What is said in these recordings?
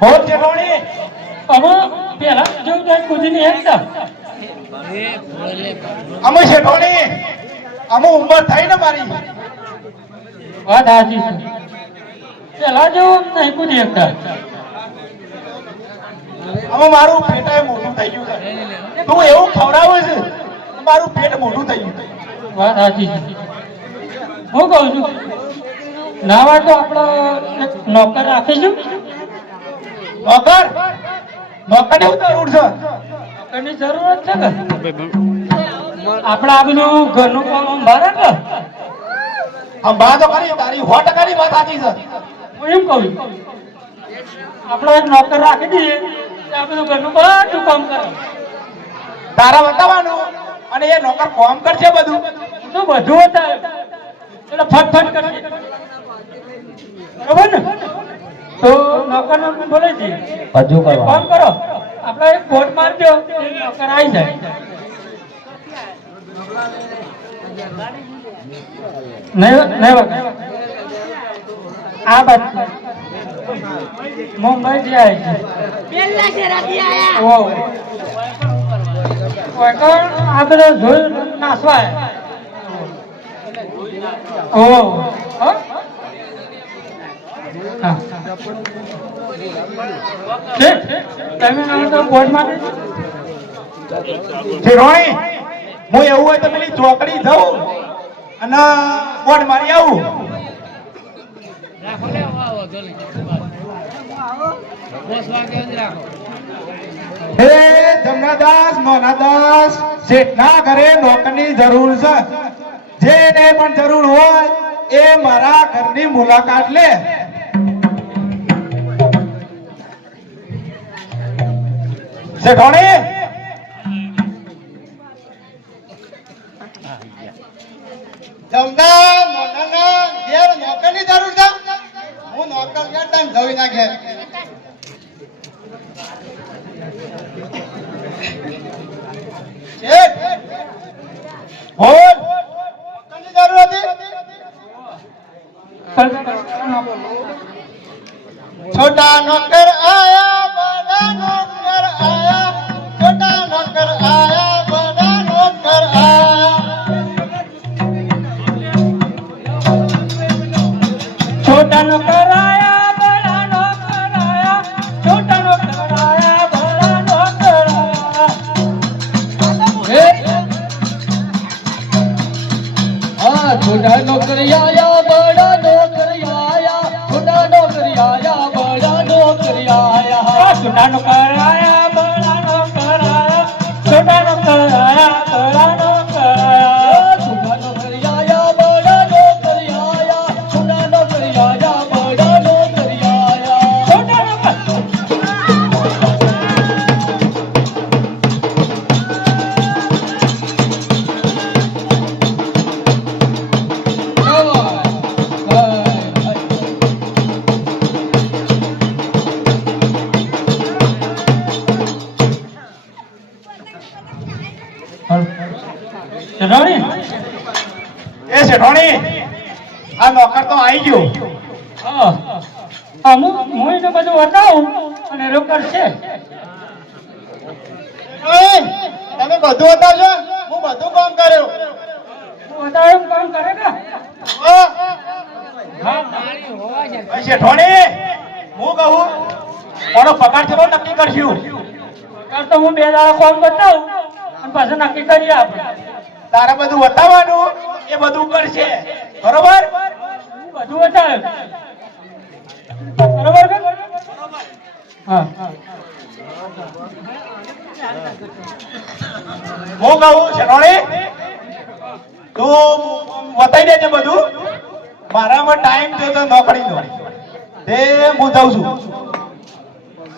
બોલ ચેટોણી હવે પેલા જેવું તો કુદીને એકતા અમે ચેટોણી અમે ઉંમર થઈ ને મારી વાત સાચી છે પેલા જેવું નહીં કુદી એકતા અમે મારું પેટાય મોટું થઈ ગયું છે તું એવું ખવડાવે છે મારું પેટ મોટું થઈ ગયું વાત સાચી છે હું કહું છું નાવા તો આપણો એક નોકર રાખીશું નોકર નોકર એવું જરૂર છે નોકરની જરૂરત છે કે આપણે આ બધું ઘરનું કામ ભારે કે અંબા તો કરી તારી 100% વાત સાચી છે હું એમ કહું આપણે એક નોકર રાખી દઈએ આ બધું ઘરનું બધું કામ કરે તારા બતાવવાનું અને એ નોકર કામ કરશે બધું તો બધું હતા એટલે ફટફટ કરશે બરોબર ને તો નોકર બોલાવી દઈએ હજુ કરવા કામ કરો આપણે એક બોટ મારજો નોકર આવી જાય નહીં વગર આ બાત મુંબઈ થી આવી છે પેલા શેરાથી આયા ઓ આ બધા જોઈ નાસવા ઓ તમે તો બોર્ડ માં શેરોણી હું એવું હોય તો પેલી ચોકડી જાઉં અને બોર્ડ મારી આવું હે જમનાદાસ મોનાદાસ શેઠના ઘરે નોકરની જરૂર છે જેને પણ જરૂર હોય એ મારા ઘરની મુલાકાત લે શેઠોણી જમના મોનાના ઘેર નોકરની જરૂર છે હું નોકર કરતા જવી ના ઘેર બોલ નોકરની જરૂર હતી छोटा नौकर आया बड़ा नौकर आया छोटा नौकर आया बड़ा नौकर आया छोटा नौकर आया बड़ा नौकर आया छोटा नौकर आया बड़ा नौकर आया हाँ छोटा नौकरी आया बड़ा नौकरी आया छोटा नौकरी आया बड़ा नौकरी आया छोटा नौकर आया बड़ा नौकर आया छोटा नौकर आया बड़ा नौकर आया छोटा नौकरी आया बड़ा नौकरी आया छोटा नौकरी आया बड़ा नौकरी आया छोटा नौकर શેઠાણી એ શેઠોણી આ નોકર તો આવી ગયો હું એને બધું બતાવું અને રોકડ છે તમે બધું બતાવજો હું બધું કામ કર્યું બતાવું કામ કરે કે શેઠોણી હું કહું મારો પગાર ચલો નક્કી કરશું તો હું 2 દાડા કામ બતાવું અને પાછું નક્કી કરીએ આપણે તારે બધું બતાવવાનું એ બધું કરશે બરોબર બધું બતાવે બરોબર કે હા હું કહું શેઠોણી તું બતાવી દેજે બધું મારામાં ટાઈમ થયો તો નોકરીનો તે હું જાઉં છું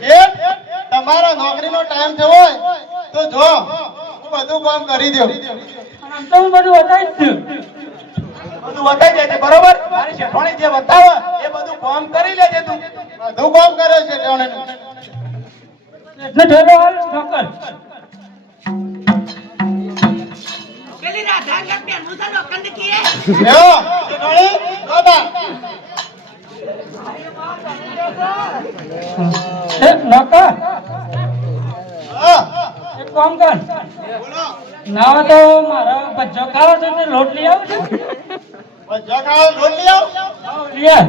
શેઠ તમારો નોકરીનો ટાઈમ થયો હોય તો જો હું બધું કામ કરી દઉં આમ તો હું બધું બતાવી જ દઉં બધું બતાવી દેજે બરોબર મારી શેઠોણી જે બતાવે એ બધું કામ કરી લેજે તું બધું કામ કરે છે શેઠોણીનું એટલે ઢેલો હાલ નોકર પેલી રાધા કે પેલું તો લોખંડ કીએ શેઠોણી બાબા કામ કર ના તો મારા બચ્ચો ખાવો છે તે લોટ લઈ આવું છું જગાઓ લોટ લઈ આવ લઈ આવ.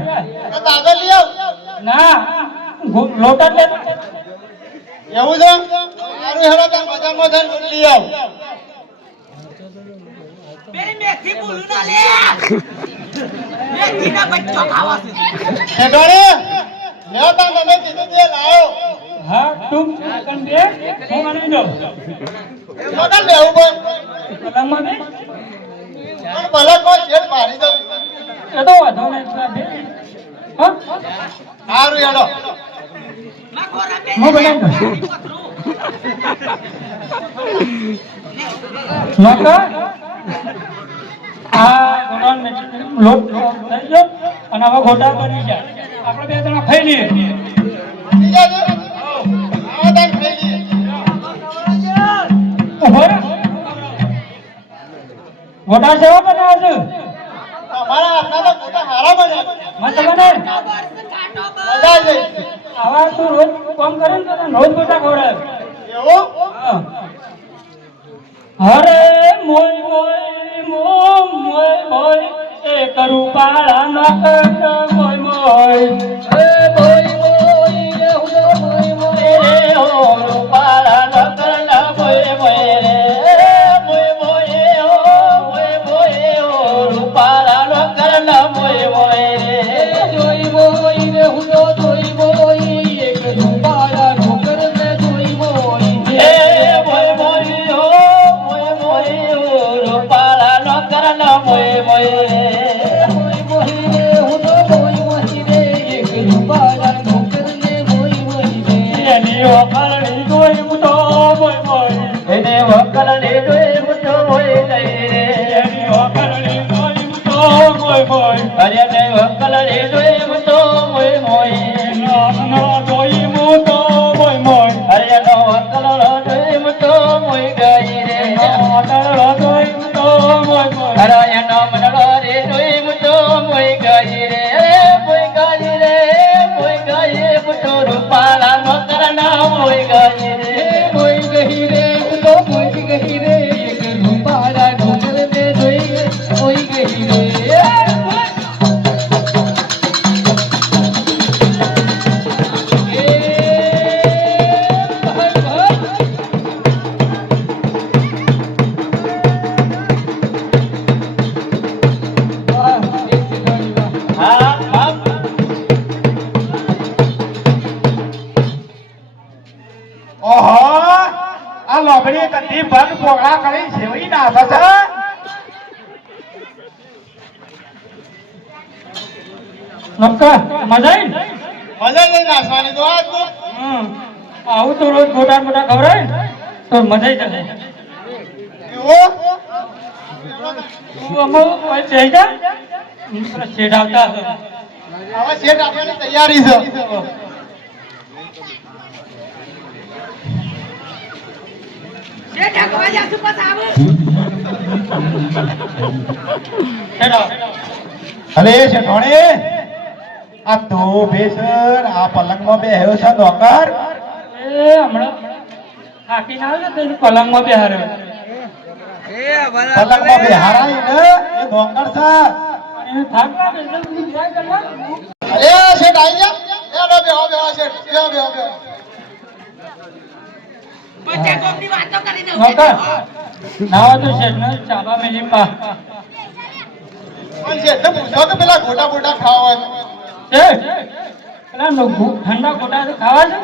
કે કાગળ લઈ આવ ના લોટ જ લે એવું છે સારું હેડો તાર બજારમાં જઈને લોટ લઈ આવ પેલી મેથી બોલું ના લે મેથી ના બચ્ચો ખાવા છે શેઠાણી લે તાર મને કીધું તે લાયો હા તું કન દે હું માનવી દઉં મોટા લેવું બોલ કલમમાં દે પણ ભલે કોઈ શેઠ મારી દઉં એ તો વાંધો નહીં દે હા સારું હેડો માં કોરા બે હું બનાવી દઉં નોકર આ ગોડાઉન લોટ થઈ ગયો અને હવે ગોટા બની જાય આપણે બે જણા ખાઈ લઈએ થઈ જાય છે? આવો તાર ખાઈ લઈએ ઉભો રહે. ગોટા કેવા બનાવે છે તમારા હાથના તો મોટા હારા બને મસ્ત બને કાટો મજા આવી જાય આવા તું રોજ કામ કરે ને તો તને રોજ ગોટા ખવડાવે એવું હા. હરે મોય મોય મોય મોય એ કરું પાળા નકર મોય મોય એ મોય મોય હુલો મોય મોય રે ઓ રૂપાળા નકર મોય મોય રે મોય મોય ઓ મોય મોય ઓ રૂપાળા નકર મોય મોય રે જોઈ મોય રે હુલો જોઈ મોય એક રૂપાળા ઢોકર ને જોઈ મોય એ મોય મોય ઓ મોય મોય ઓ રૂપાળા નકર મોય મોય રે મોય મોય રે હુલો મોય મોય રે એક રૂપાળા ઢોકર ને મોય મોય રે એની વખરણી જોઈ મુઠો મોય મોય એને વખરણી જોઈ મુઠો મોય ગઈ રે એની વખરણી જોઈ મુઠો મોય મોય અરે ને વખરણી જોઈ મુઠો મોય મોય નો જોઈ મુઠો મોય મોય અરે નો વખરણો જોઈ મુઠો મોય ગઈ રે નો વખરણો જોઈ મુઠો મોય મોય અરે એનો મનડો રે જોઈ મુઠો મોય ગઈ રે મોય ગઈ રે મોય ગઈ મુઠો રૂપાળા નો કરના મોય ગઈ રે મોય ગઈ રે હુલો મોય ગઈ રે એક રૂપાળા ઢોકર ને જોઈ મોય ગઈ રે હા હા ઓહો આ લોબડી કદી ભગ પોગળા કરી સેવડી નાખે છે નમસ્કાર મજા આવી ને? મજા લઈ નાખવાની તો આ તું આવું તો રોજ ગોટા મોટા ખવડાય ને તો મજા આવી જશે એવું તું અમો બેસી જા પેલા શેઠ આવતા હશે હવે શેઠ આપવાની તૈયારી છે જે ઢકવા જાસુ પાસ આવું શેઠ આવો. અરે શેઠોણી આ તો બેસર આ પલંગમાં બેહ્યો છે નોકર એ હમણાં થાકી ના આવે ને તો પલંગમાં બેહાર્યો પલંગમાં બેહારાય ને એ નોકર છે એને થાક લાગે એટલે તું વિચાર કરવા. અરે શેઠ આઈ જા બેહો બેહો શેઠ બેહો બેહો બેહો બધા ગોમની વાતો કરી દઉં નોકર નાવા તો શેઠ ને ચાબા મેલી પા પણ શેઠને પૂછો કે પેલા ગોટા બોટા ખાવા હોય શેઠ પેલા ઠંડા ગોટા તો ખાવા છે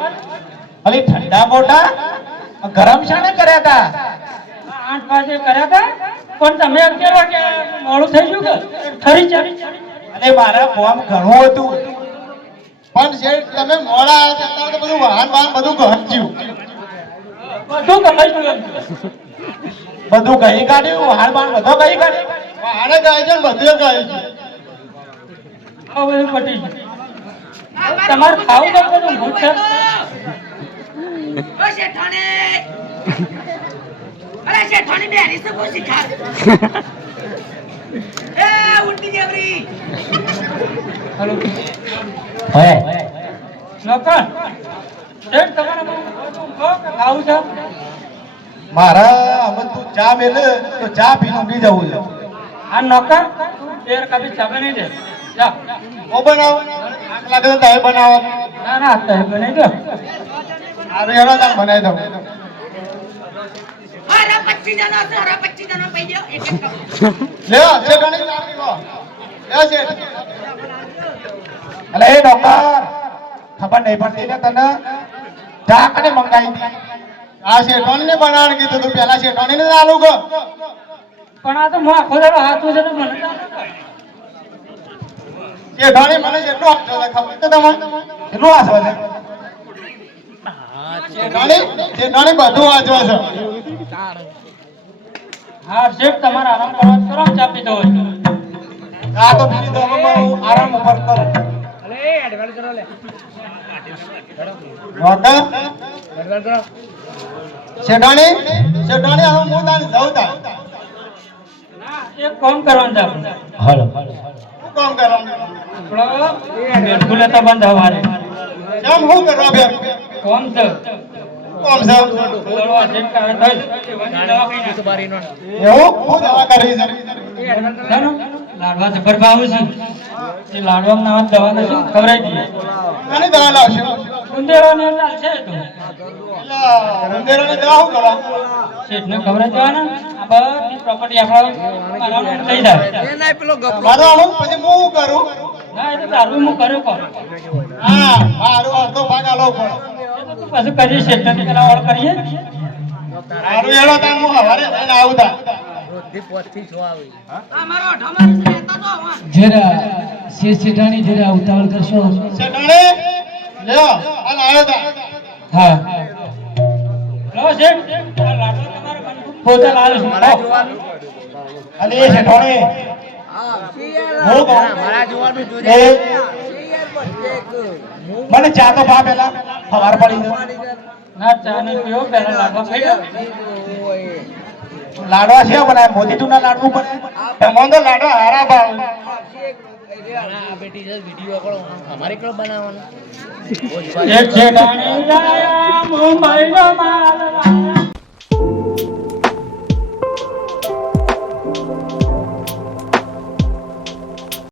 અરે ઠંડા મોટા ગરમ શાને કર્યા તા 8 વાગે કર્યા હતા પણ તમે 11 વાગે મોડું થઈ ગયું કે ખરી ચાલી અને મારા ફોર્મ ઘણું હતું પણ શેઠ તમે મોડા આવ્યા હતા તો બધું વાહન બધું ઘટ્યું બધું કમાઈ ગયું બધું કહી કાઢ્યું વાહન બધો કહી કાઢ્યું વાહને કહે છે ને બધું કહે છે આ બધું પટી ગયું તમારે ખાવું તો બધું ભૂત છે ઓ શેઠાણી અરે શેઠાણી બેરી સે પૂછી ખા એ ઉંડી જેવરી હેલો હે નોકર શેઠ તમારે ખાવું છે મારા હવે તું ચા મેલે તો ચા પીને ઊંઘી જવું છે. આ નોકર તેર કભી ચાબે નહીં દે જા ઓ બનાવો આગ લાગે તો તમે બનાવો. ના ના તે બને દો અરે હેડો તાર બનાવી દઉં. અરે 25 જણો છે, અરે 25 જણો પૈ દો એક એક કપ. લ્યો શેઠાણી ચા પીવો. લ્યો શેઠ. અલે એ ડોક્ટર ખબર નહીં પડતી ને તને ચા કને મંગાવી હતી? આ શેઠાણી ને બનાવવાનું કીધું તું પેલા શેઠાણી ને ચાલુ કર. પણ આ તો મો આખો દાડો હાથું છે તો મને શેઠાણી મને જેટલું આપજો છે ખબર છે તમને? કેટલું વાંચવા છે? શેઠાણી બધું વાંચવા છે. હા શેઠ તમારે આરામ કરવા કરો ચા પીધો હોય આ તો બીજી દવામાં હું આરામ ઉપર કરું. ડોક્ટર શેઠાણી શેઠાણી હવે હું તાને જઉં તા. ના એક કામ કરવાનું છે આપણે શું કામ કરવાનું? આપણો બેઠું લેતા બંધ હવારે કેમ શું કરવા બે કોમ છે કોમ છે? બોલવા જે કાય થઈ દવા કઈ એવું હું દવા કરી છે. જાનો લાડવા જબર ભાવે છે એ લાડવામાં નાવા દવા નથી ખવરાઈ દઈએ આની દવા લાવશો? ઉંદેડાને ચાલશે તો ઉંદેડાની દવા શું કરવા? શેઠને ખવરાઈ દેવાના આ બધી પ્રોપર્ટી આપણા થઈ જાય મારો હું પછી હું શું કરું? ના એ તો તારું હું કર્યો કોણ હા મારું અડધો ભાગ આલો પણ તું પાછું કરી શેઠને પેલા ઓળ કરીએ મારું એડો તાર હું હવારે લઈને આવું તા. અમારો ઢમારું છે લેતા તો આવા. જરા શેઠાણી જરા ઉતાવળ કરશો. શેઠાણી લ્યો હાલ આવ્યો તા. હા લો શેઠ આ લાડવા તમારે પોતે લાવે છે અને એ શેઠાણી હું કહું એ મને ચા તો પા પેલા સવાર પડી છે. ના ચા ને પીવો પેલા લાડવા ખાઈ લો લાડવા છે બનાય મોતીચૂર ના લાડવું બને તમને તો લાડવા હારા ભાવ. એક શેઠાણી જાયા મુંબઈનો માલ